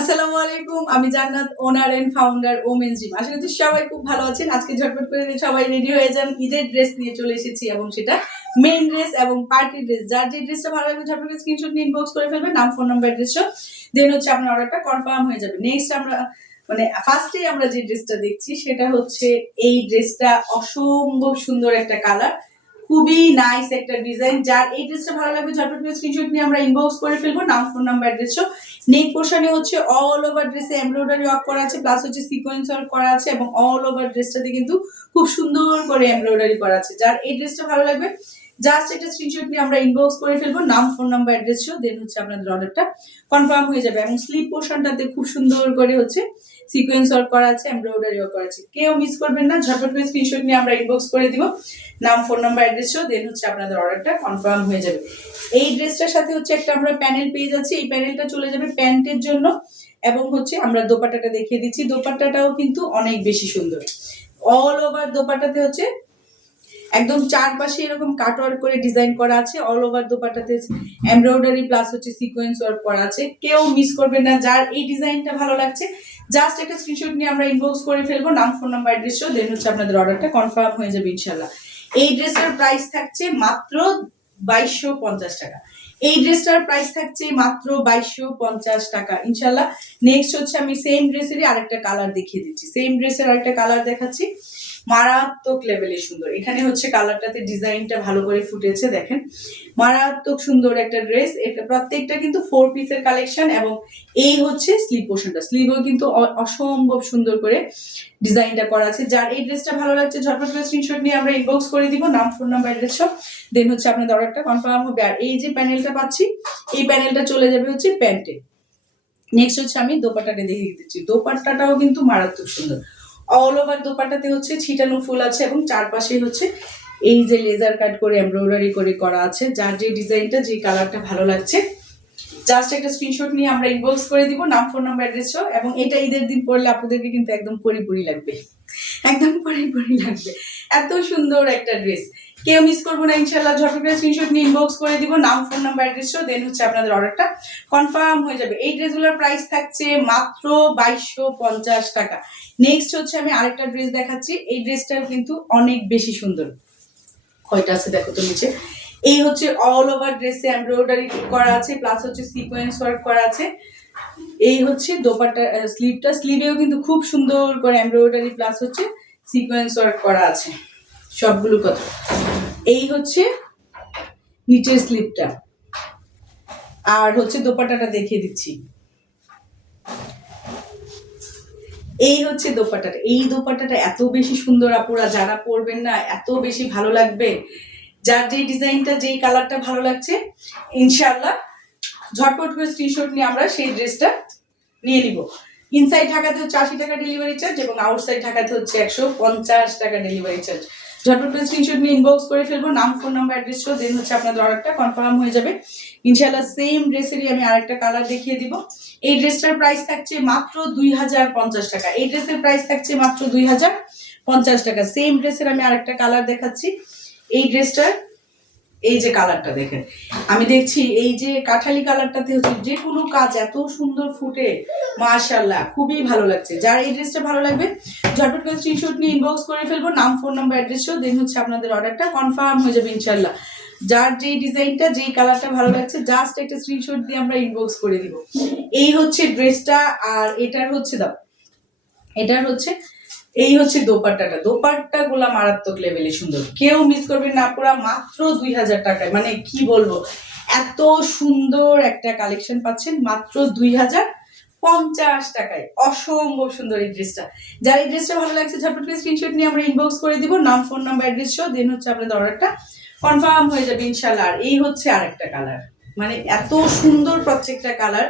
আসসালামু আলাইকুম, আমি Jannat, owner and founder women's gym. আশা করছি সবাই খুব ভালো আছেন। আজকে ঝটপট করে সবাই রেডি হয়ে যান। ঈদের ড্রেস নিয়ে চলে এসেছি এবং সেটা মেইন ড্রেস এবং পার্টি ড্রেস। যার যে ড্রেসটা ভালো লাগবে ঝটপট করে স্ক্রিনশট নিয়ে ইনবক্স করে ফেলবেন, নাম, ফোন নাম্বার, অ্যাড্রেস সহ। দেন হচ্ছে আপনার অর্ডারটা কনফার্ম হয়ে যাবে। নেক্সট আমরা ফার্স্টে আমরা যে ড্রেসটা দেখছি সেটা হচ্ছে এই ড্রেসটা অসম্ভব সুন্দর একটা কালার, খুবই নাইস একটা ডিজাইন। যার এই ড্রেসটা ভালো লাগবে ঝটপট করে স্ক্রিনশট নিয়ে আমরা ইনবক্স করে ফেলবো, নাম, ফোন নাম্বার, অ্যাড্রেস সহ। নেক পোর্শনে হচ্ছে অল ওভার ড্রেসে এমব্রয়ডারি ওয়ার্ক করা আছে, প্লাস হচ্ছে সিকোয়েন্স ওয়ার্ক করা আছে এবং অল ওভার ড্রেসটাতে কিন্তু খুব সুন্দর করে এমব্রয়ডারি করা আছে। যার এই ড্রেসটা ভালো লাগবে জাস্ট একটা স্ক্রিনশট নিয়ে আমরা ইনবক্স করে ফেলবো, নাম, ফোন নাম্বার, অ্যাড্রেস সহ। দেন হচ্ছে আপনাদের অর্ডারটা কনফার্ম হয়ে যাবে। এবং স্লিপ পোর্শনটাতে খুব সুন্দর করে হচ্ছে সিকোয়েন্স ওয়ার্ক করা আছে, এমব্রয়ডারি ওয়ার্ক করা আছে। কেউ মিস করবেন না, ঝটপট করে স্ক্রিনশট নিয়ে আমরা ইনবক্স করে দিব, নাম, ফোন নাম্বার, অ্যাড্রেস সহ। দেন হচ্ছে আপনাদের অর্ডারটা কনফার্ম হয়ে যাবে। এই ড্রেসটার সাথে হচ্ছে একটা আমরা প্যানেল পেয়ে যাচ্ছি। এই প্যানেলটা চলে যাবে প্যান্টের জন্য এবং হচ্ছে আমরা দোপাট্টাটা দেখিয়ে দিচ্ছি। দোপাট্টাটাও কিন্তু অনেক বেশি সুন্দর। অল ওভার দোপাট্টাতে হচ্ছে একদম চারপাশে এরকম কাটওয়ার্ক করে ডিজাইন করা আছে। অল ওভার দোপাট্টাতে এমব্রয়ডারি প্লাস হচ্ছে সিকোয়েন্স ওয়ার্ক করা আছে। কেউ মিস করবেন না, যার এই ডিজাইনটা ভালো লাগছে জাস্ট একটা স্ক্রিনশট নিয়ে আমরা ইনবক্স করে ফেলবো, নাম, ফোন নাম্বার, অ্যাড্রেস সহ। দেন হচ্ছে আপনাদের অর্ডারটা কনফার্ম হয়ে যাবে ইনশাআল্লাহ। এই ড্রেসটার প্রাইস থাকছে মাত্র 2250 টাকা। এই ড্রেসটার প্রাইস থাকছে মাত্র 2250 টাকা ইনশাআল্লাহ। নেক্সট হচ্ছে আমি সেম ড্রেসেরই আরেকটা কালার দেখিয়ে দিচ্ছি। সেম ড্রেসের আরেকটা কালার দেখাচ্ছি, মারাত্মক লেভেলে সুন্দর। এখানে হচ্ছে কালারটাতে ডিজাইনটা ভালো করে ফুটেছে, দেখেন মারাত্মক সুন্দর একটা ড্রেস। এটা প্রত্যেকটা কিন্তু 4 পিসের কালেকশন এবং এই হচ্ছে স্লিভ পোর্শনটা। স্লিভও কিন্তু অসম্ভব সুন্দর করে ডিজাইনটা করা আছে। যার এই ড্রেসটা ভালো লাগছে ঝটপট করে স্ক্রিনশট নিয়ে আমরা ইনবক্স করে দিব, নাম, ফোন নাম্বার, অ্যাড্রেস সব। দেন হচ্ছে আপনাদের অর্ডারটা কনফার্ম হবে। আর এই যে প্যানেলটা পাচ্ছি, এই প্যানেলটা চলে যাবে হচ্ছে প্যান্টে। নেক্সট হচ্ছে আমি দোপাট্টাটা দেখিয়ে দিচ্ছি। দোপাট্টাটাও কিন্তু মারাত্মক সুন্দর। অল ওভার দোপাট্টাতে হচ্ছে ছিটানো ফুল আছে এবং চারপাশে হচ্ছে এই যে লেজার কাট করে এমব্রয়ডারি করে করা আছে। যার যে ডিজাইনটা, যে কালারটা ভালো লাগছে জাস্ট একটা স্ক্রিনশট নিয়ে আমরা ইনবক্স করে দিব, নাম, ফোন নাম্বার, অ্যাড্রেস সহ। এবং এটা ঈদের দিন পড়লে আপনাদেরকে কিন্তু একদম পরিপরি লাগবে, একদম পরিপরি লাগবে। এত সুন্দর একটা ড্রেস, কেউ মিস করবো না ইনশাআল্লাহ। ঝটপট করে স্ক্রিনশট নিয়ে ইনবক্স করে দিব, নাম, ফোন নাম্বার, অ্যাড্রেস সহ। দেন হচ্ছে আপনাদের অর্ডারটা কনফার্ম হয়ে যাবে। এই ড্রেসগুলোর প্রাইস থাকছে মাত্র 2250 টাকা। নেক্সট হচ্ছে আমি আরেকটা ড্রেস দেখাচ্ছি। এই ড্রেসটাও কিন্তু অনেক বেশি সুন্দর। কয়টা আছে দেখো তো নিচে। এই হচ্ছে অল ওভার ড্রেসে এমব্রয়ডারি করা আছে, প্লাস হচ্ছে সিকোয়েন্স ওয়ার্ক করা আছে। এই হচ্ছে দোপাট্টা, স্লিভটা, স্লিভেও কিন্তু খুব সুন্দর করে এমব্রয়ডারি প্লাস হচ্ছে সিকোয়েন্স ওয়ার্ক করা আছে সবগুলো কথা। এই হচ্ছে নিচের স্লিভটা আর হচ্ছে দোপাট্টাটা দেখিয়ে দিচ্ছি। এই হচ্ছে দোপাট্টাটা। এই দোপাট্টাটা এত বেশি সুন্দর আপুরা, যারা পরবেন না এত বেশি ভালো লাগবে। যার যেই ডিজাইনটা, যেই কালারটা ভালো লাগছে ইনশাআল্লাহ ঝটপট করে স্ক্রিনশট নিয়ে আমরা সেই ড্রেসটা নিয়ে নিব। ইনসাইড ঢাকাতে হচ্ছে 80 টাকা ডেলিভারি চার্জ এবং আউটসাইড ঢাকাতে হচ্ছে 150 টাকা ডেলিভারি চার্জ। ঝটপট করে স্ক্রিনশট নিয়ে ইনবক্স করে ফেলবো, নাম, ফোন নাম্বার, অ্যাড্রেস সহ। দেন হচ্ছে আপনাদের অর্ডারটা কনফার্ম হয়ে যাবে ইনশাআল্লাহ। সেম ড্রেসেরই আমি আরেকটা কালার দেখিয়ে দিব। এই ড্রেসটার প্রাইস থাকছে মাত্র 2050 টাকা। এই ড্রেসের প্রাইস থাকছে মাত্র 2050 টাকা। সেম ড্রেসের আমি আরেকটা কালার দেখাচ্ছি। এই ড্রেসটার এই যে কালারটা দেখেন, আমি দেখছি এই যে কাঠালি কালারটাতে হচ্ছে যে কোনো কাজ এত সুন্দর ফুটে, মাশাআল্লাহ খুবই ভালো লাগছে। যার এই ড্রেসটা ভালো লাগবে ঝটপট করে স্ক্রিনশট নিয়ে ইনবক্স করে ফেলবো, নাম, ফোন নাম্বার, অ্যাড্রেস সহ। দেন হচ্ছে আপনাদের অর্ডারটা কনফার্ম হয়ে যাবে ইনশাআল্লাহ। যার যেই ডিজাইনটা, যেই কালারটা ভালো লাগছে জাস্ট একটা স্ক্রিনশট দিয়ে আমরা ইনবক্স করে দিব। এই হচ্ছে ড্রেসটা। আর এটার হচ্ছে এটার হচ্ছে এই হচ্ছে দোপাট্টাটা। দোপাট্টা গুলা মারাত্মক লেভেলে সুন্দর, কেউ মিস করবেন না পুরা মাত্র 2000 টাকায়। মানে কি বলবো, এত সুন্দর একটা কালেকশন পাচ্ছেন মাত্র 2050 টাকায়। অসম্ভব সুন্দর এই ড্রেসটা। যার এই ড্রেসটা ভালো লাগছে ঝটপট করে স্ক্রিনশট নিয়ে আমরা ইনবক্স করে দিব, নাম, ফোন নাম্বার, অ্যাড্রেস সহ। দেন হচ্ছে আপনাদের অর্ডারটা কনফার্ম হয়ে যাবে ইনশাআল্লাহ। আর এই হচ্ছে আরেকটা কালার, মানে এত সুন্দর প্রত্যেকটা কালার,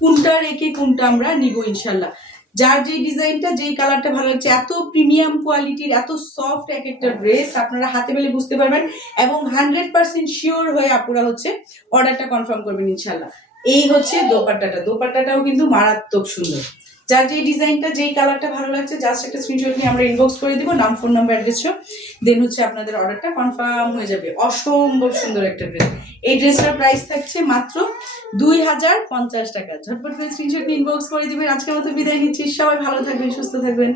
কোনটা রেখে কোনটা আমরা নিব ইনশাআল্লাহ। যার যে ডিজাইনটা, যেই কালারটা ভালো লাগছে, এত প্রিমিয়াম কোয়ালিটির, এত সফট এক একটা ড্রেস আপনারা হাতে পেলে বুঝতে পারবেন এবং 100% শিওর হয়ে আপুরা হচ্ছে অর্ডারটা কনফার্ম করবেন ইনশাআল্লাহ। এই হচ্ছে দোপাট্টাটা। দোপাট্টাটাও কিন্তু মারাত্মক সুন্দর। যার যে ডিজাইনটা যেই কালারটা ভালো লাগছে জাস্ট একটা স্ক্রিনশট নিয়ে আমরা ইনবক্স করে দিব, নাম ফোন নাম্বার অ্যাড্রেস দেন হচ্ছে আপনাদের অর্ডারটা কনফার্ম হয়ে যাবে। অসম্ভব সুন্দর একটা ড্রেস। এই ড্রেসটার প্রাইস থাকছে মাত্র 2050 টাকা। ঝটপট করে স্ক্রিনশট নিয়ে ইনবক্স করে দিবেন। আজকের মতো বিদায় নিচ্ছি, সবাই ভালো থাকবেন, সুস্থ থাকবেন।